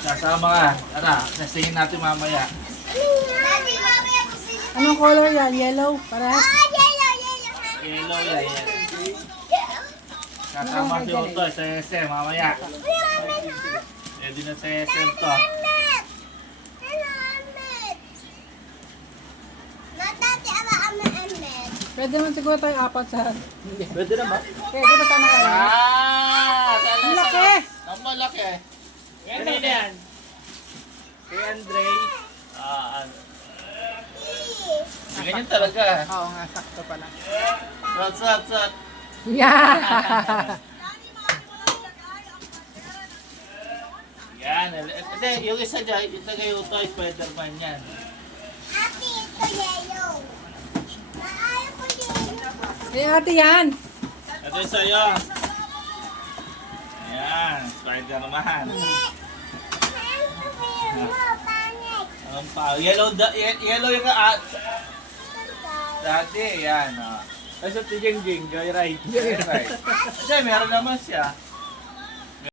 Kasama ka. Tara, testingin natin mamaya. Anong color yan? Yellow? Parehas? Yellow yan. Kasama si Otto sa SM mamaya. Pwede na sa SM to. Pwede naman siguro tayo apat sa... Pwede naman. Pwede ba sana kayo? Ang laki! Ang malaki. Kanina yan. Kay Andre. Ganyan talaga. Oo nga, sakto pala. Sat. Yeah! Yan. Hindi, yung isa dyan, yung taga-Yuto, Spider-Man yan. Eh, ate yan! Ito yung sa'yo. Yan, Spider-Man. Anong pa? Yellow yung dati, yan. Tapos ito yung Joyride. Kasi meron naman siya.